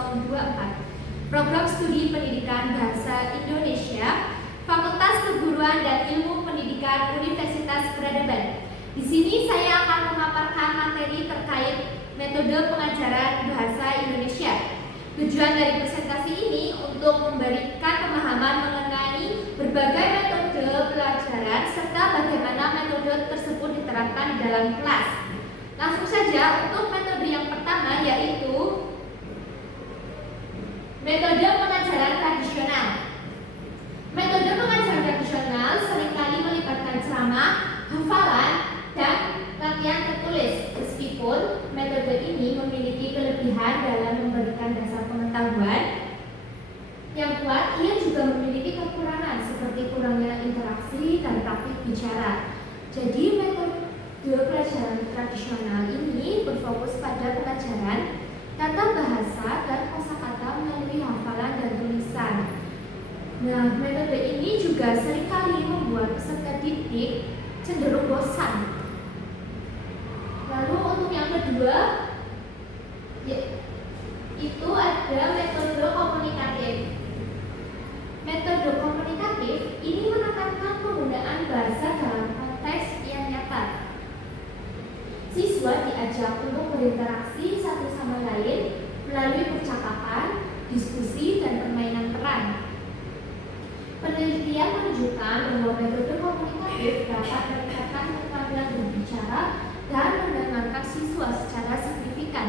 024. Program Studi Pendidikan Bahasa Indonesia, Fakultas Keguruan dan Ilmu Pendidikan Universitas Peradaban. Di sini saya akan memaparkan materi terkait metode pengajaran bahasa Indonesia. Tujuan dari presentasi ini untuk memberikan pemahaman mengenai berbagai metode pelajaran serta bagaimana metode tersebut diterapkan di dalam kelas. Langsung saja untuk metode yang pertama, yaitu metode pengajaran tradisional. Metode pengajaran tradisional seringkali melibatkan ceramah, hafalan, dan latihan tertulis. Meskipun metode ini memiliki kelebihan dalam memberikan dasar pengetahuan yang kuat, ia juga memiliki kekurangan seperti kurangnya interaksi dan praktik bicara. Jadi metode pelajaran tradisional ini berfokus pada pengajaran tata bahasa dan kosakata melalui hafalan dan tulisan. Nah, metode ini juga seringkali membuat peserta didik cenderung bosan. Lalu untuk yang kedua, itu ada metode komunikatif. Metode komunikatif ini menekankan penggunaan bahasa dalam konteks yang nyata. Siswa diajak untuk berinteraksi satu sama lain melalui percakapan, diskusi, dan permainan peran. Penelitian menunjukkan bahwa metode komunikatif dapat meningkatkan keterampilan berbicara dan mendengarkan siswa secara signifikan.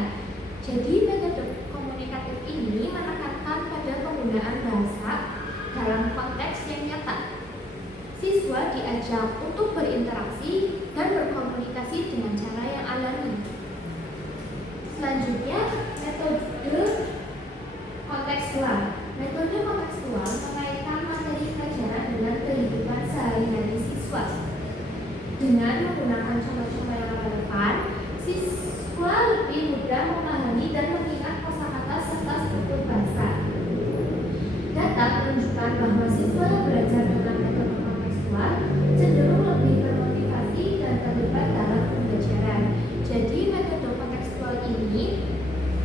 Jadi metode komunikatif ini menekankan pada penggunaan bahasa dalam konteks yang nyata. Siswa diajak untuk berinteraksi dan berkomunikasi dengan cara yang alami. Selanjutnya, metode kontekstual. Metode kontekstual mengaitkan materi pelajaran dengan kehidupan sehari-hari siswa. Dengan menggunakan contoh-contoh yang relevan, siswa lebih mudah memahami dan mengingat kosakata serta struktur bahasa. Data menunjukkan bahwa siswa yang belajar dengan metode kontekstual cenderung lebih termotivasi dan terlibat dalam pembelajaran. Jadi metode kontekstual ini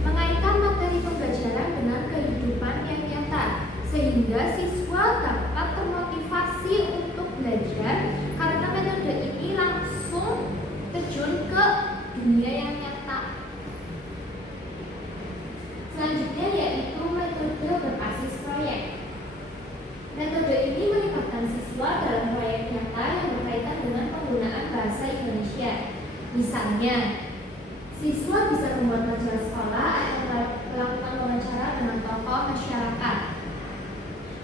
mengaitkan materi pembelajaran dengan kehidupan yang nyata, sehingga siswa dapat termotivasi untuk belajar karena metode ini langsung terjun ke dunia yang nyata. Selanjutnya yaitu metode berbasis proyek. Metode ini melibatkan siswa dalam proyek nyata yang berkaitan dengan penggunaan bahasa Indonesia. Misalnya, siswa bisa membuat majalah sekolah atau melakukan wawancara dengan tokoh masyarakat.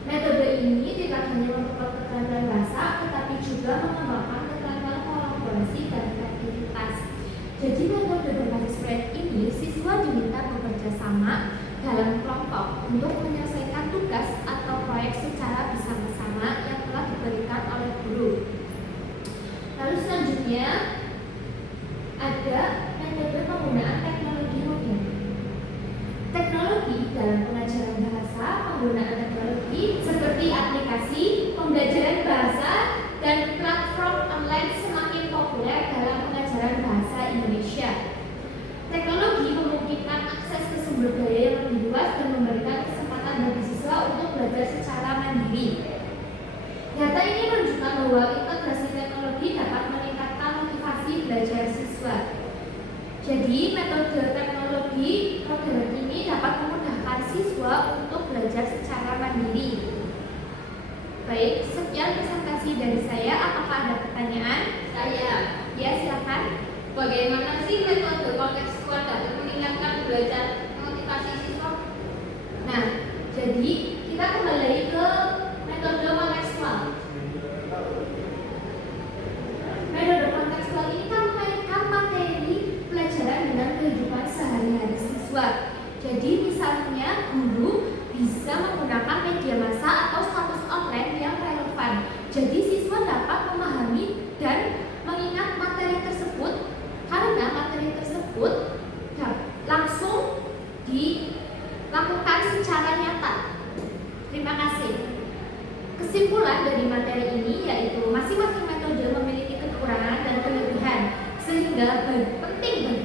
Metode ini tidak hanya memperkuat keterampilan bahasa, tetapi juga mengembangkan keterampilan kolaborasi dan kreativitas. Jadi metode berbasis proyek ini, siswa diminta bekerja sama dalam kelompok untuk menyelesaikan tugas atau proyek secara bersama-sama yang telah diberikan oleh guru. Lalu selanjutnya ada metode penggunaan teknologi modern. Teknologi dalam pengajaran bahasa, penggunaan teknologi seperti aplikasi pembelajaran bahasa dan platform online semakin populer dalam pengajaran bahasa Indonesia. Teknologi memungkinkan akses ke sumber daya yang lebih luas dan memberikan kesempatan bagi siswa untuk belajar secara mandiri. Data ini menunjukkan bahwa integrasi teknologi dapat meningkatkan motivasi belajar siswa. Jadi metode teknologi modern ini dapat memudahkan siswa untuk belajar secara mandiri. Baik, sekian presentasi dari saya. Apakah ada pertanyaan? Ya, silakan. Bagaimana sih metode kontekstual dapat meningkatkan belajar motivasi siswa? Nah, jadi kita kembali ke metode kontekstual. Metode kontekstual ini kan mengaitkan materi pelajaran dengan kehidupan sehari-hari siswa. Jadi misalnya guru bisa menggunakan media massa atau status online yang relevan. Jadi siswa dapat memahami dan mengingat materi tersebut karena materi tersebut langsung dilakukan secara nyata. Terima kasih. Kesimpulan dari materi ini yaitu masing-masing metode memiliki kekurangan dan kelebihan, sehingga penting bagi